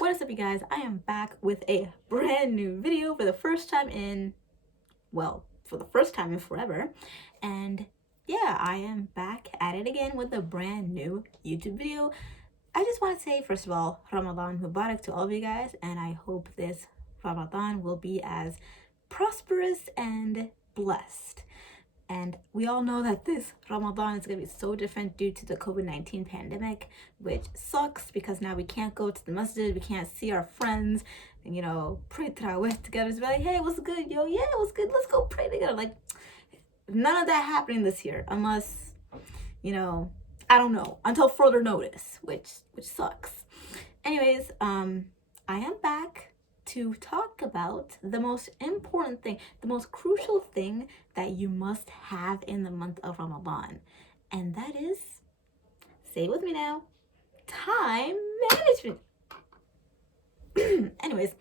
What is up, you guys? I am back with a brand new video for the first time in, well, for the first time in forever. And yeah, I am back at it again with a brand new YouTube video. I just want to say, first of all, Ramadan Mubarak to all of you guys, and I hope this Ramadan will be as prosperous and blessed. And we all know that this Ramadan is going to be so different due to the COVID-19 pandemic, which sucks because now we can't go to the masjid, we can't see our friends, and, pray Tarawih together. It's like, hey, what's good, yo? Yeah, what's good? Let's go pray together. Like, none of that happening this year unless, I don't know, until further notice, which sucks. Anyways, I am back to talk about the most important thing, the most crucial thing that you must have in the month of Ramadan. And that is, say it with me now, time management. Anyways,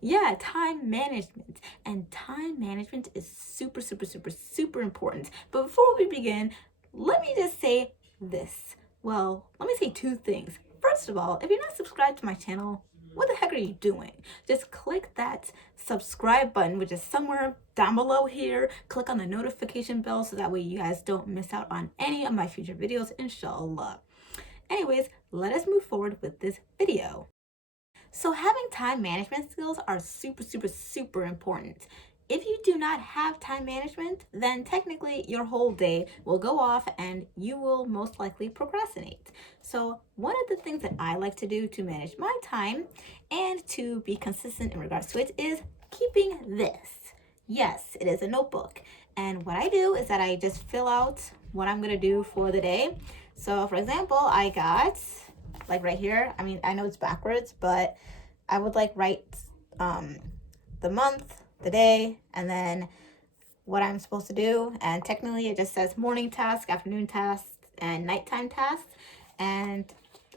yeah, time management. And time management is super, super, super, super important. But before we begin, let me just say this. Well, let me say two things. First of all, if you're not subscribed to my channel, what the heck are you doing? Just click that subscribe button, which is somewhere down below here. Click on the notification bell so that way you guys don't miss out on any of my future videos, inshallah. Anyways, let us move forward with this video. So having time management skills are super, super, super important. If you do not have time management, then technically your whole day will go off and you will most likely procrastinate. So one of the things that I like to do to manage my time and to be consistent in regards to it is keeping this. Yes, it is a notebook. And what I do is that I just fill out what I'm going to do for the day. So for example, I got like right here, I mean, I know it's backwards, but I would like write the month, the day, and then what I'm supposed to do. And technically it just says morning task, afternoon task, and nighttime tasks. And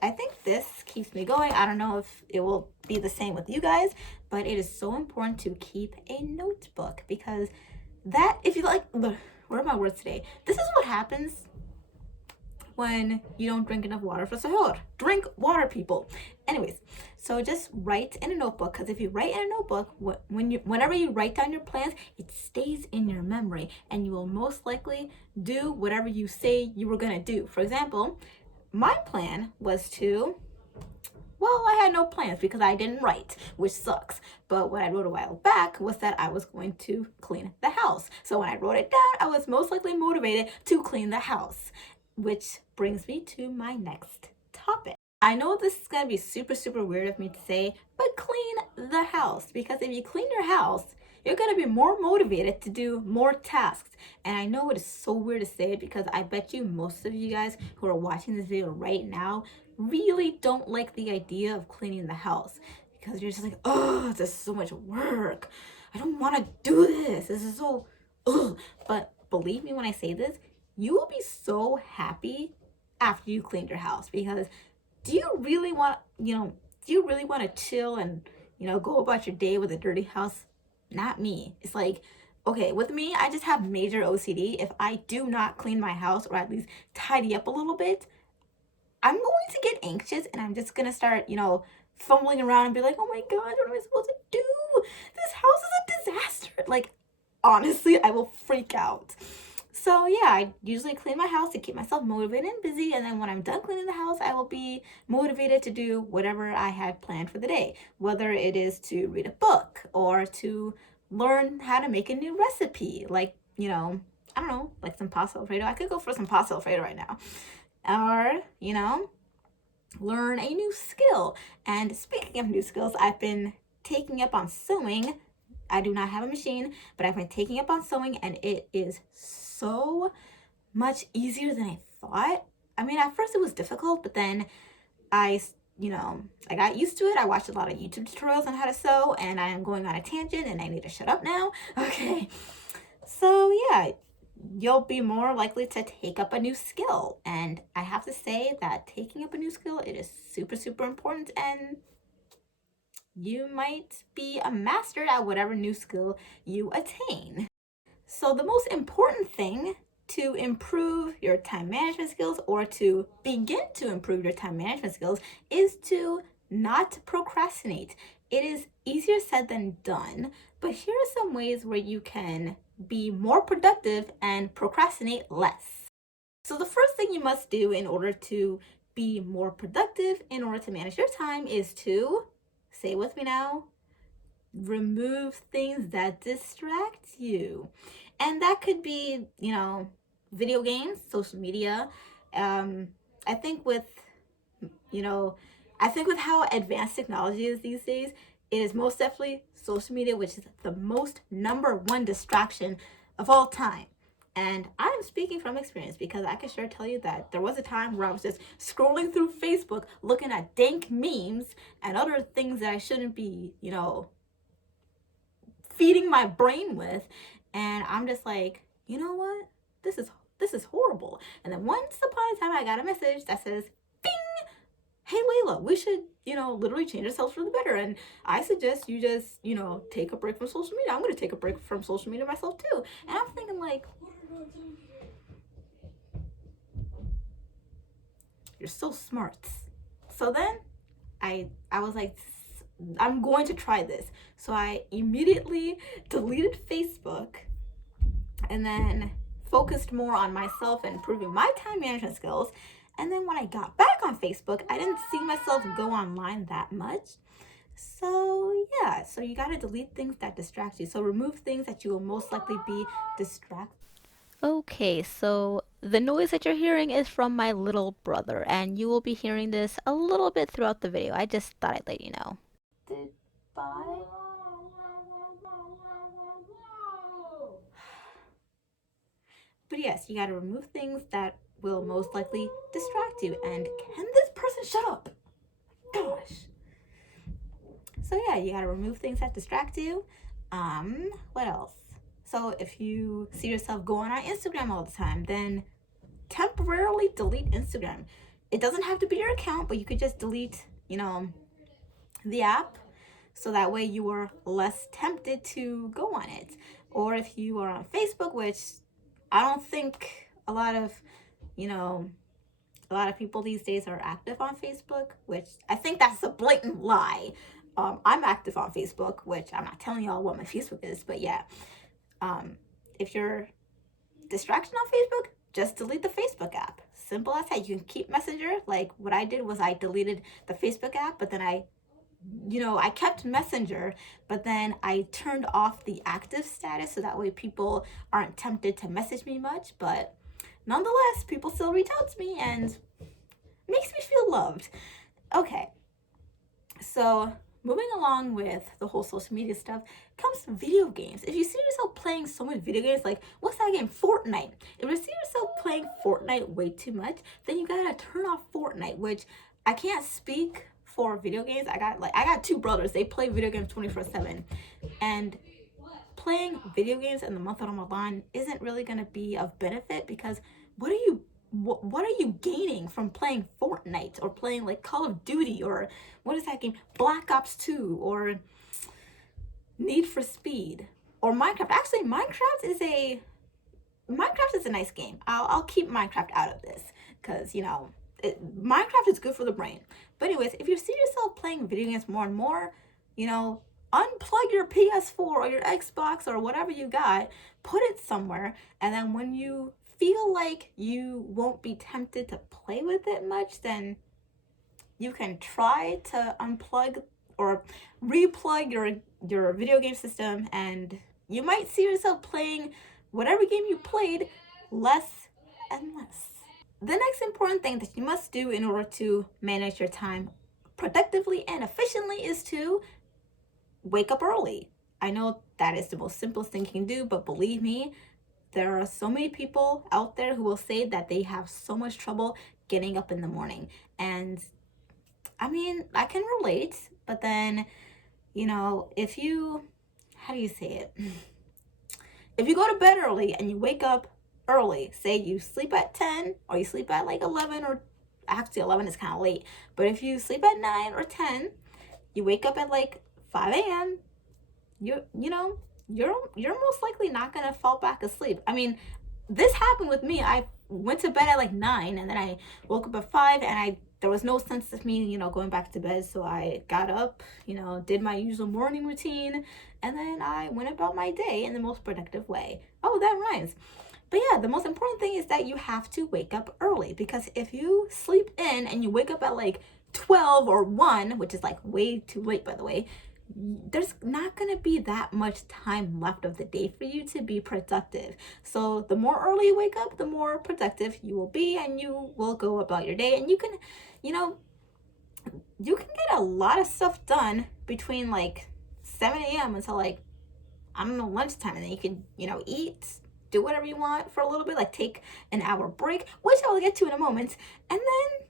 I think this keeps me going. I don't know if it will be the same with you guys, but it is so important to keep a notebook because that, if you like, where are my words today? This is what happens when you don't drink enough water for sahur. Drink water, people. Anyways, so just write in a notebook, because if you write in a notebook, whenever you write down your plans, it stays in your memory and you will most likely do whatever you say you were gonna do. For example, my plan was to, well, I had no plans because I didn't write, which sucks. But what I wrote a while back was that I was going to clean the house. So when I wrote it down, I was most likely motivated to clean the house. Which brings me to my next topic. I know this is going to be super, super weird of me to say, but clean the house. Because if you clean your house, you're going to be more motivated to do more tasks. And I know it is so weird to say because I bet you most of you guys who are watching this video right now really don't like the idea of cleaning the house. Because you're just like, oh, this is so much work. I don't want to do this. This is so, ugh. But believe me when I say this, you will be so happy after you cleaned your house. Because do you really want to chill and go about your day with a dirty house? Not me. It's like, okay, with me, I just have major OCD. If I do not clean my house or at least tidy up a little bit, I'm going to get anxious and I'm just gonna start fumbling around and be like, oh my god, what am I supposed to do? This house is a disaster. Like, honestly, I will freak out. So yeah, I usually clean my house to keep myself motivated and busy, and then when I'm done cleaning the house, I will be motivated to do whatever I had planned for the day, whether it is to read a book or to learn how to make a new recipe, like, I don't know, like some pasta alfredo. I could go for some pasta alfredo right now. Or, learn a new skill. And speaking of new skills, I've been taking up on sewing. I do not have a machine, but I've been taking up on sewing, and it is so much easier than I thought. I mean, at first it was difficult, but then I got used to it. I watched a lot of YouTube tutorials on how to sew, and I am going on a tangent, and I need to shut up now. Okay. So yeah, you'll be more likely to take up a new skill. And I have to say that taking up a new skill, it is super, super important, and you might be a master at whatever new skill you attain. So the most important thing to improve your time management skills, or to begin to improve your time management skills, is to not to procrastinate. It is easier said than done, but here are some ways where you can be more productive and procrastinate less. So the first thing you must do in order to be more productive, in order to manage your time, is to, say it with me now, remove things that distract you. And that could be, video games, social media. I think with, you know, I think with how advanced technology is these days, it is most definitely social media, which is the most number one distraction of all time. And I'm speaking from experience because I can sure tell you that there was a time where I was just scrolling through Facebook looking at dank memes and other things that I shouldn't be, feeding my brain with. And I'm just like, you know what? This is horrible. And then once upon a time I got a message that says, bing, hey Layla, we should, literally change ourselves for the better. And I suggest you just, take a break from social media. I'm gonna take a break from social media myself too. And I'm thinking like, you're so smart. So then I was like, I'm going to try this. So I immediately deleted Facebook and then focused more on myself and improving my time management skills. And then when I got back on Facebook, I didn't see myself go online that much. So yeah, so you gotta delete things that distract you. So remove things that you will most likely be distracted. Okay, so the noise that you're hearing is from my little brother, and you will be hearing this a little bit throughout the video. I just thought I'd let you know. Goodbye. But yes, you gotta remove things that will most likely distract you. And can this person shut up? Gosh. So yeah, you gotta remove things that distract you. What else? So if you see yourself going on Instagram all the time, then temporarily delete Instagram. It doesn't have to be your account, but you could just delete, the app, so that way you are less tempted to go on it. Or if you are on Facebook, which I don't think a lot of people these days are active on Facebook, which I think that's a blatant lie. I'm active on Facebook, which I'm not telling y'all what my Facebook is, but yeah. If you're distraction on Facebook, just delete the Facebook app. Simple as that. You can keep Messenger. Like what I did was I deleted the Facebook app, but then I kept Messenger, but then I turned off the active status so that way people aren't tempted to message me much. But nonetheless, people still reach out to me and makes me feel loved. Okay, so moving along with the whole social media stuff comes video games. If you see yourself playing so many video games, like what's that game? Fortnite. If you see yourself playing Fortnite way too much, then you gotta turn off Fortnite, which I can't speak for video games. I got two brothers. They play video games 24/7. And playing video games in the month of Ramadan isn't really gonna be of benefit because what are you gaining from playing Fortnite or playing like Call of Duty or what is that game? Black Ops 2 or Need for Speed or Minecraft. Actually, Minecraft is a nice game. I'll keep Minecraft out of this because Minecraft is good for the brain. But anyways, if you see yourself playing video games more and more, unplug your PS4 or your Xbox or whatever you got, put it somewhere, and then when you feel like you won't be tempted to play with it much, then you can try to unplug or replug your video game system, and you might see yourself playing whatever game you played less and less. The next important thing that you must do in order to manage your time productively and efficiently is to wake up early. I know that is the most simplest thing you can do, but believe me, there are so many people out there who will say that they have so much trouble getting up in the morning. And I mean, I can relate, but then, if you, how do you say it? If you go to bed early and you wake up early, say you sleep at 10 or you sleep at like 11, or actually 11 is kind of late, but if you sleep at 9 or 10, you wake up at like 5 a.m., you're most likely not gonna fall back asleep. I mean, this happened with me. I went to bed at like 9 and then I woke up at 5 and there was no sense of me, going back to bed. So I got up, did my usual morning routine, and then I went about my day in the most productive way. Oh, that rhymes. But yeah, the most important thing is that you have to wake up early, because if you sleep in and you wake up at like 12 or 1, which is like way too late, by the way, there's not going to be that much time left of the day for you to be productive. So the more early you wake up, the more productive you will be, and you will go about your day, and you can, you can get a lot of stuff done between like 7 a.m. until like, I don't know, lunchtime, and then you can, eat, do whatever you want for a little bit, like take an hour break, which I will get to in a moment, and then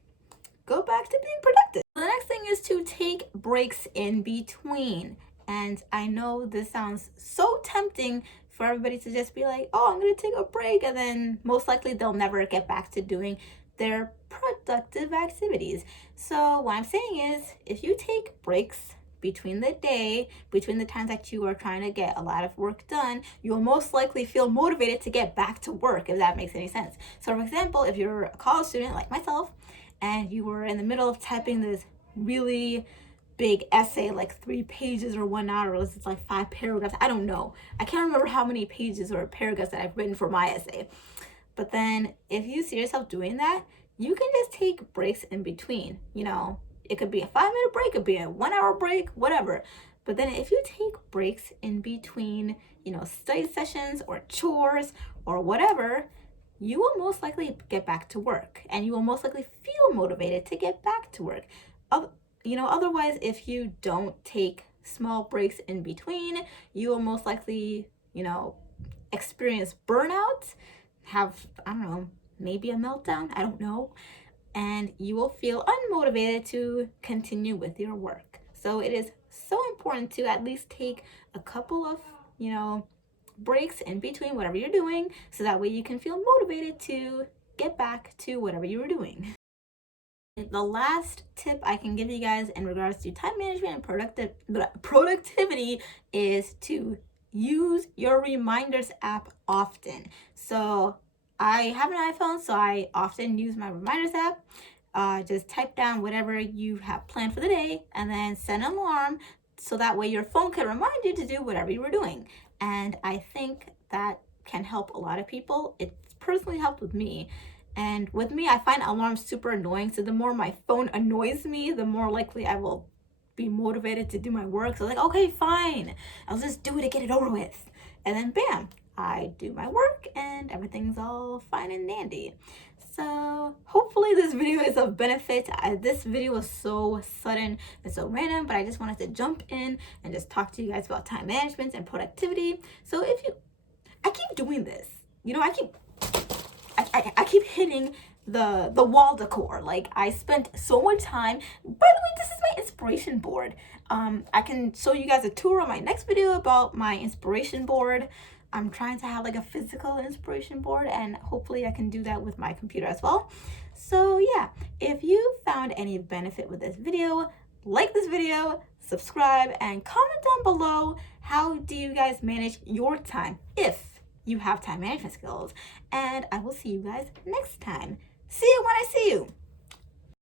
go back to being productive. The next thing is to take breaks in between. And I know this sounds so tempting for everybody to just be like, oh, I'm going to take a break, and then most likely they'll never get back to doing their productive activities. So what I'm saying is, if you take breaks between the day, between the times that you are trying to get a lot of work done, you'll most likely feel motivated to get back to work, if that makes any sense. So for example, if you're a college student like myself, and you were in the middle of typing this really big essay, like 3 pages or 1 hour, or it's like 5 paragraphs, I don't know. I can't remember how many pages or paragraphs that I've written for my essay. But then if you see yourself doing that, you can just take breaks in between. It could be a 5-minute break, it could be a 1-hour break, whatever. But then if you take breaks in between, study sessions or chores or whatever, you will most likely get back to work, and you will most likely feel motivated to get back to work. Otherwise, if you don't take small breaks in between, you will most likely, experience burnout, have, I don't know, maybe a meltdown, I don't know, and you will feel unmotivated to continue with your work. So it is so important to at least take a couple of, breaks in between whatever you're doing, so that way you can feel motivated to get back to whatever you were doing. The last tip I can give you guys in regards to time management and productivity is to use your reminders app often. So I have an iPhone, so I often use my reminders app. Just type down whatever you have planned for the day, and then set an alarm, so that way your phone can remind you to do whatever you were doing. And I think that can help a lot of people. It's personally helped with me. And with me, I find alarms super annoying. So the more my phone annoys me, the more likely I will be motivated to do my work. So like, okay, fine, I'll just do it to get it over with. And then bam, I do my work and everything's all fine and dandy. So hopefully this video is of benefit. This video was so sudden and so random, but I just wanted to jump in and just talk to you guys about time management and productivity. So I keep doing this, I keep hitting the wall decor. Like, I spent so much time. By the way, this is my inspiration board. I can show you guys a tour on my next video about my inspiration board. I'm trying to have like a physical inspiration board, and hopefully I can do that with my computer as well. So yeah, if you found any benefit with this video, like this video, subscribe, and comment down below, how do you guys manage your time if you have time management skills? And I will see you guys next time. See you when I see you.